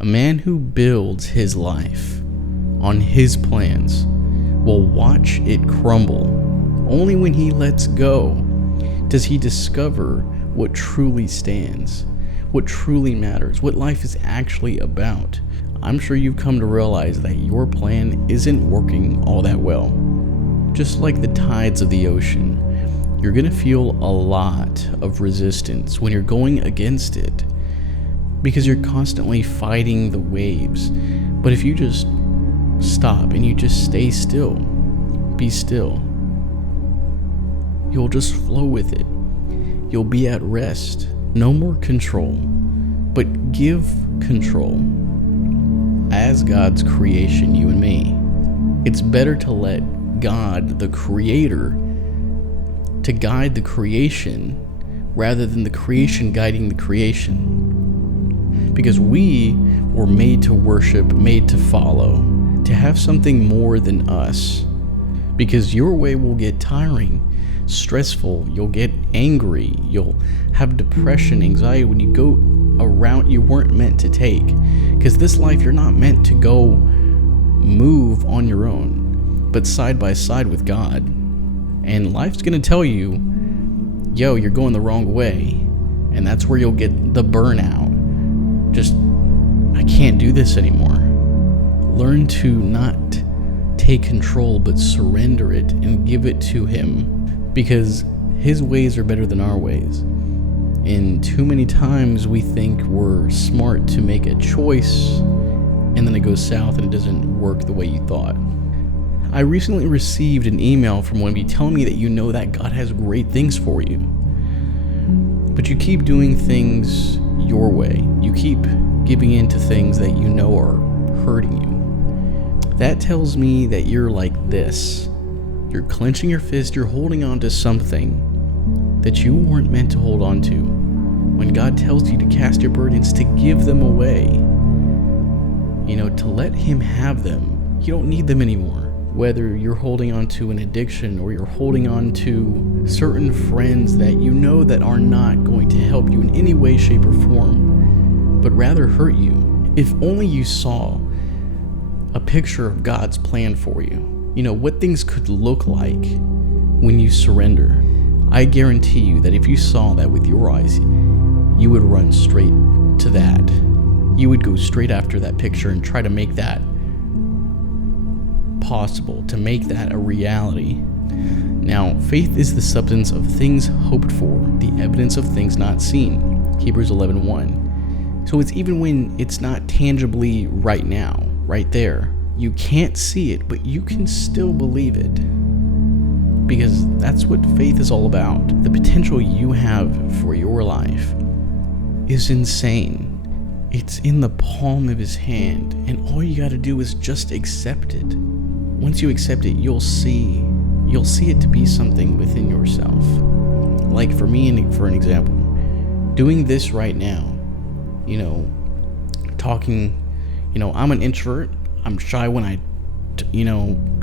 A man who builds his life on his plans will watch it crumble. Only when he lets go does he discover what truly stands, what truly matters, what life is actually about. I'm sure you've come to realize that your plan isn't working all that well. Just like the tides of the ocean, you're going to feel a lot of resistance when you're going against it, because you're constantly fighting the waves. But if you just stop and you just stay still, be still, you'll just flow with it. You'll be at rest. No more control, but give control. As God's creation, you and me, it's better to let God, the creator, to guide the creation rather than the creation guiding the creation. Because we were made to worship, made to follow, to have something more than us. Because your way will get tiring, stressful, you'll get angry, you'll have depression, anxiety when you go around you weren't meant to take. Because this life, you're not meant to go move on your own, but side by side with God. And life's gonna tell you, yo, you're going the wrong way. And that's where you'll get the burnout. Just, I can't do this anymore. Learn to not take control, but surrender it and give it to Him. Because His ways are better than our ways. And too many times we think we're smart to make a choice, and then it goes south and it doesn't work the way you thought. I recently received an email from one of you telling me that you know that God has great things for you, but you keep doing things your way. You keep giving in to things that you know are hurting you. That tells me that you're like this. You're clenching your fist, you're holding on to something that you weren't meant to hold on to. When God tells you to cast your burdens, to give them away, to let Him have them. You don't need them anymore. Whether you're holding on to an addiction or you're holding on to certain friends that you know that are not going to help you in any way, shape, or form, but rather hurt you. If only you saw a picture of God's plan for you, what things could look like when you surrender. I guarantee you that if you saw that with your eyes, you would run straight to that. You would go straight after that picture and try to make that possible, to make that a reality. Now, faith is the substance of things hoped for, the evidence of things not seen. Hebrews 11:1. So it's even when it's not tangibly right now, right there. You can't see it, but you can still believe it. Because that's what faith is all about. The potential you have for your life is insane. It's in the palm of His hand, and all you got to do is just accept it. Once you accept it, you'll see it to be something within yourself. Like for me, and for an example, doing this right now, talking, I'm an introvert. I'm shy when I,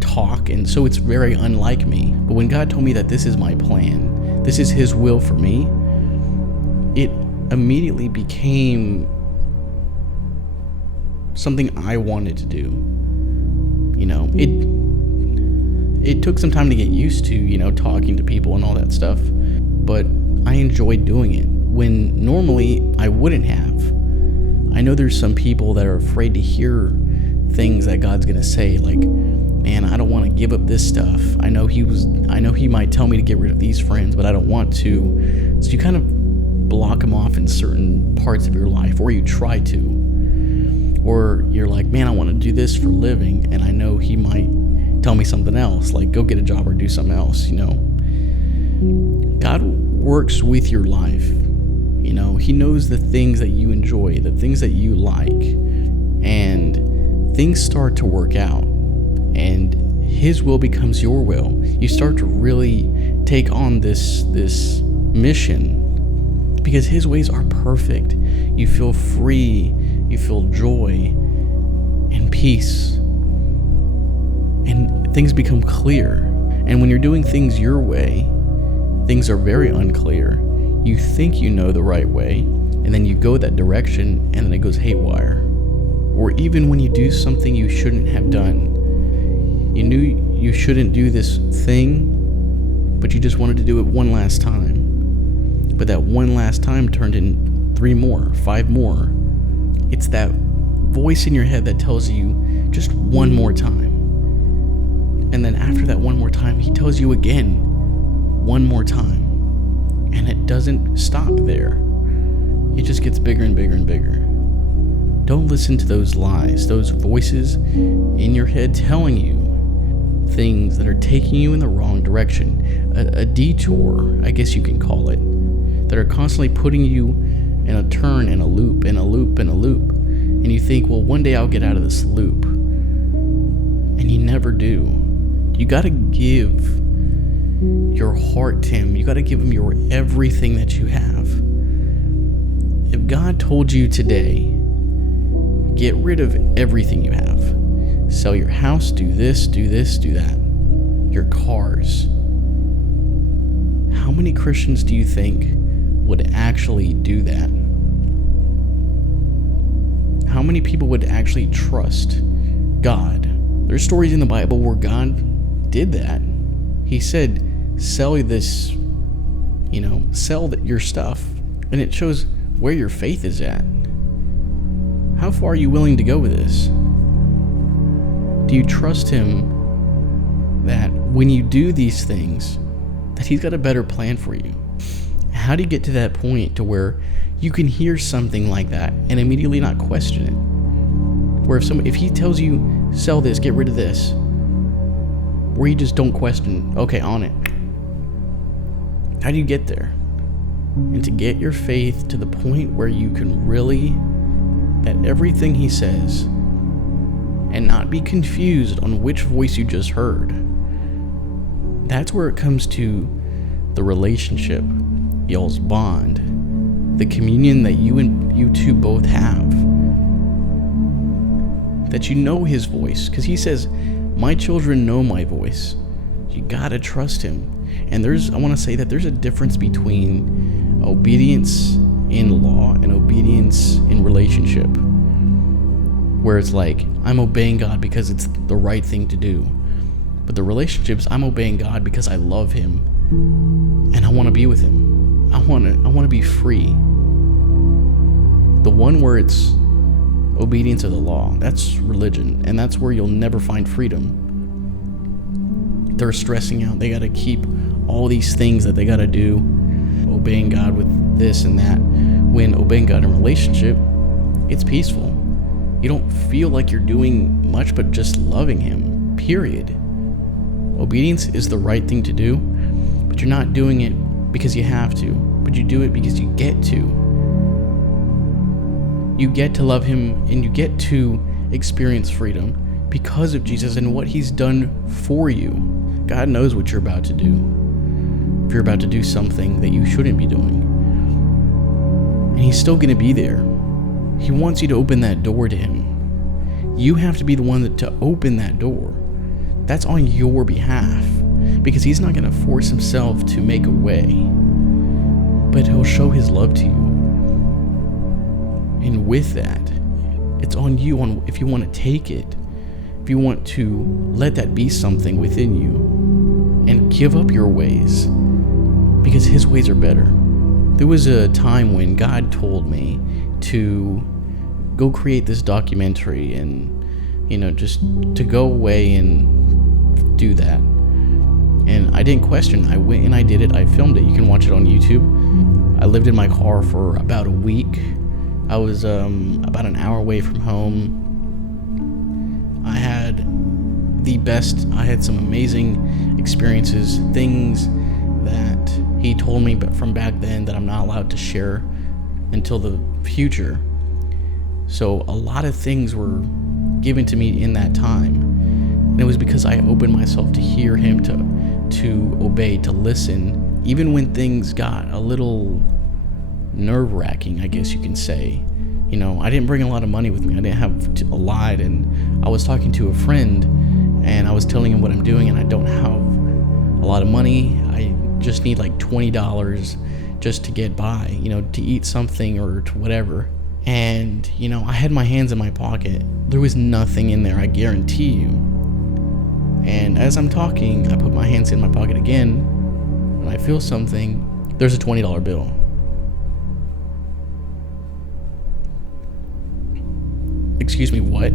talk, and so it's very unlike me. But when God told me that this is my plan, this is His will for me, it immediately became something I wanted to do. It took some time to get used to, talking to people and all that stuff, but I enjoyed doing it when normally I wouldn't have. I know there's some people that are afraid to hear things that God's gonna say, like, man, I don't want to give up this stuff. I know He might tell me to get rid of these friends, but I don't want to. So you kind of block them off in certain parts of your life, or you try to. Or you're like, man, I want to do this for a living, and I know He might tell me something else, like go get a job or do something else, God works with your life. He knows the things that you enjoy, the things that you like, and things start to work out, and His will becomes your will. You start to really take on this mission because His ways are perfect. You feel free, you feel joy and peace, and things become clear. And when you're doing things your way, things are very unclear. You think you know the right way, and then you go that direction, and then it goes haywire. Or even when you do something you shouldn't have done. You knew you shouldn't do this thing, but you just wanted to do it one last time. But that one last time turned in 3 more, 5 more. It's that voice in your head that tells you just one more time. And then after that one more time, he tells you again, one more time. And it doesn't stop there. It just gets bigger and bigger and bigger. Don't listen to those lies, those voices in your head telling you things that are taking you in the wrong direction. A detour, I guess you can call it, that are constantly putting you in a turn, in a loop, in a loop, in a loop. And you think, well, one day I'll get out of this loop. And you never do. You gotta give your heart to him. You gotta give him your everything that you have. If God told you today, get rid of everything you have. Sell your house, do this, do that. Your cars. How many Christians do you think would actually do that? How many people would actually trust God? There's stories in the Bible where God did that. He said, sell this, sell your stuff. And it shows where your faith is at. How far are you willing to go with this? Do you trust him that when you do these things, that he's got a better plan for you? How do you get to that point to where you can hear something like that and immediately not question it? Where if he tells you, sell this, get rid of this, where you just don't question, okay, on it. How do you get there? And to get your faith to the point where you can really, at everything he says, and not be confused on which voice you just heard. That's where it comes to the relationship, y'all's bond, the communion that you two both have. That you know his voice, because he says, my children know my voice. You gotta trust him. And I want to say that there's a difference between obedience in law and obedience in relationship. Where it's like, I'm obeying God because it's the right thing to do. But the relationships, I'm obeying God because I love him and I want to be with him. I want to be free. The one where it's obedience of the law, that's religion, and that's where you'll never find freedom. They're stressing out. They got to keep all these things that they got to do, obeying God with this and that. When obeying God in relationship, it's peaceful. You don't feel like you're doing much but just loving him, period. Obedience is the right thing to do, but you're not doing it because you have to, but you do it because you get to. You get to love him and you get to experience freedom because of Jesus and what he's done for you. God knows what you're about to do. If you're about to do something that you shouldn't be doing. And he's still going to be there. He wants you to open that door to him. You have to be the one to open that door. That's on your behalf. Because he's not going to force himself to make a way. But he'll show his love to you. And with that, it's on you if you want to take it. If you want to let that be something within you. And give up your ways. Because his ways are better. There was a time when God told me to go create this documentary and, just to go away and do that. And I didn't question. I went and I did it. I filmed it. You can watch it on YouTube. I lived in my car for about a week. I was about an hour away from home. I had some amazing experiences, things that he told me from back then that I'm not allowed to share until the future. So a lot of things were given to me in that time. And it was because I opened myself to hear him, to obey, to listen, even when things got a little nerve-wracking, I guess you can say. I didn't bring a lot of money with me. I didn't have a lot, and I was talking to a friend, and I was telling him what I'm doing, and I don't have a lot of money. I just need like $20 just to get by, to eat something or to whatever. And, I had my hands in my pocket. There was nothing in there, I guarantee you. And as I'm talking, I put my hands in my pocket again, and I feel something. There's a $20 bill. Excuse me, what?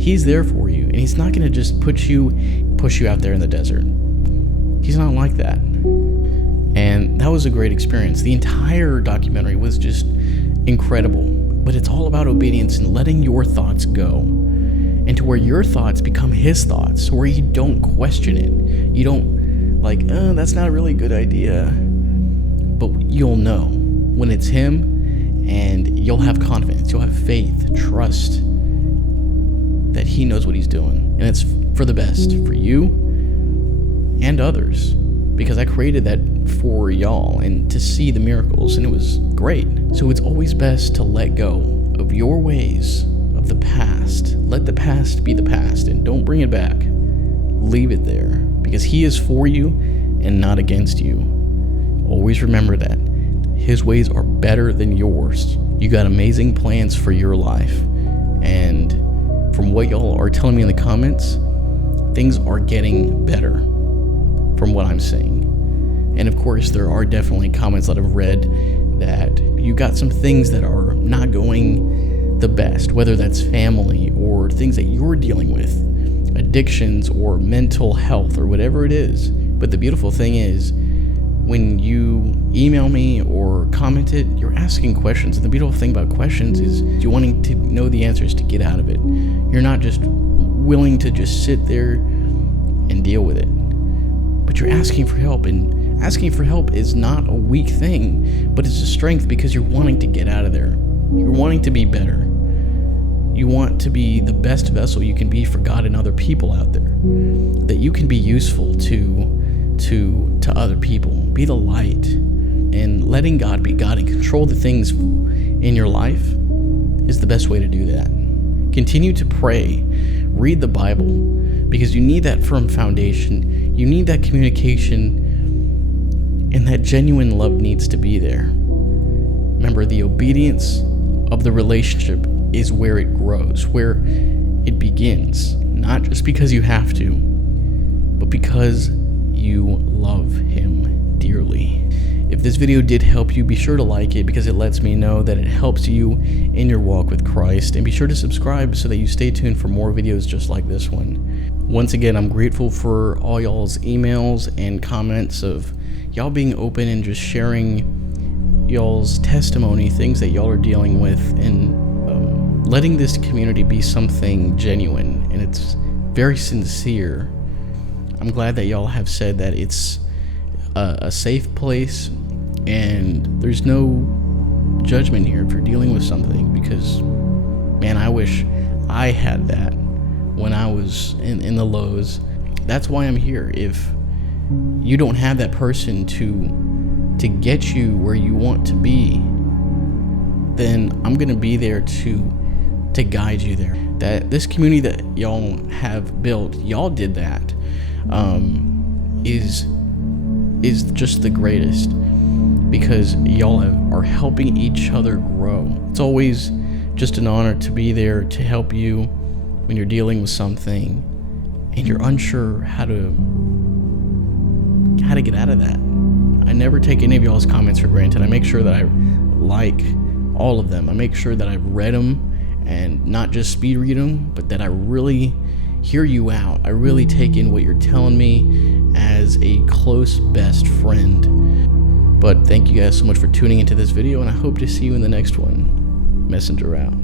He's there for you, and he's not gonna just push you out there in the desert. He's not like that. And that was a great experience. The entire documentary was just incredible. But it's all about obedience and letting your thoughts go. And to where your thoughts become his thoughts, where you don't question it. You don't that's not a really good idea. But you'll know when it's him, and you'll have confidence, you'll have faith, trust that he knows what he's doing. And it's for the best, for you and others. Because I created that for y'all and to see the miracles, and it was great. So it's always best to let go of your ways of the past. Let the past be the past and don't bring it back. Leave it there, because he is for you and not against you. Always remember that. His ways are better than yours. You got amazing plans for your life. And from what y'all are telling me in the comments, things are getting better from what I'm seeing. And of course, there are definitely comments that I've read that you got some things that are not going the best, whether that's family or things that you're dealing with, addictions or mental health or whatever it is. But the beautiful thing is, when you email me or comment it, you're asking questions. And the beautiful thing about questions is you're wanting to know the answers to get out of it. You're not just willing to just sit there and deal with it. But you're asking for help, and asking for help is not a weak thing, but it's a strength, because you're wanting to get out of there. You're wanting to be better. You want to be the best vessel you can be for God and other people out there, that you can be useful to other people. Be the light, and letting God be God and control the things in your life is the best way to do that. Continue to pray, read the Bible, because you need that firm foundation. You need that communication, and that genuine love needs to be there. Remember, the obedience of the relationship is where it grows, where it begins. Not just because you have to, but because you love him dearly. If this video did help you, be sure to like it, because it lets me know that it helps you in your walk with Christ. And be sure to subscribe so that you stay tuned for more videos just like this one. Once again, I'm grateful for all y'all's emails and comments of y'all being open and just sharing y'all's testimony, things that y'all are dealing with, and letting this community be something genuine. And it's very sincere. I'm glad that y'all have said that it's a safe place and there's no judgment here if you're dealing with something, because, man, I wish I had that when I was in the lows. That's why I'm here. If you don't have that person to get you where you want to be, then I'm going to be there to guide you there. That this community that y'all have built, y'all did that, is just the greatest, because y'all are helping each other grow. It's always just an honor to be there to help you when you're dealing with something and you're unsure how to get out of that. I never take any of y'all's comments for granted. I make sure that I like all of them. I make sure that I've read them, and not just speed read them, but that I really hear you out. I really take in what you're telling me as a close best friend. But thank you guys so much for tuning into this video, and I hope to see you in the next one. Messenger out.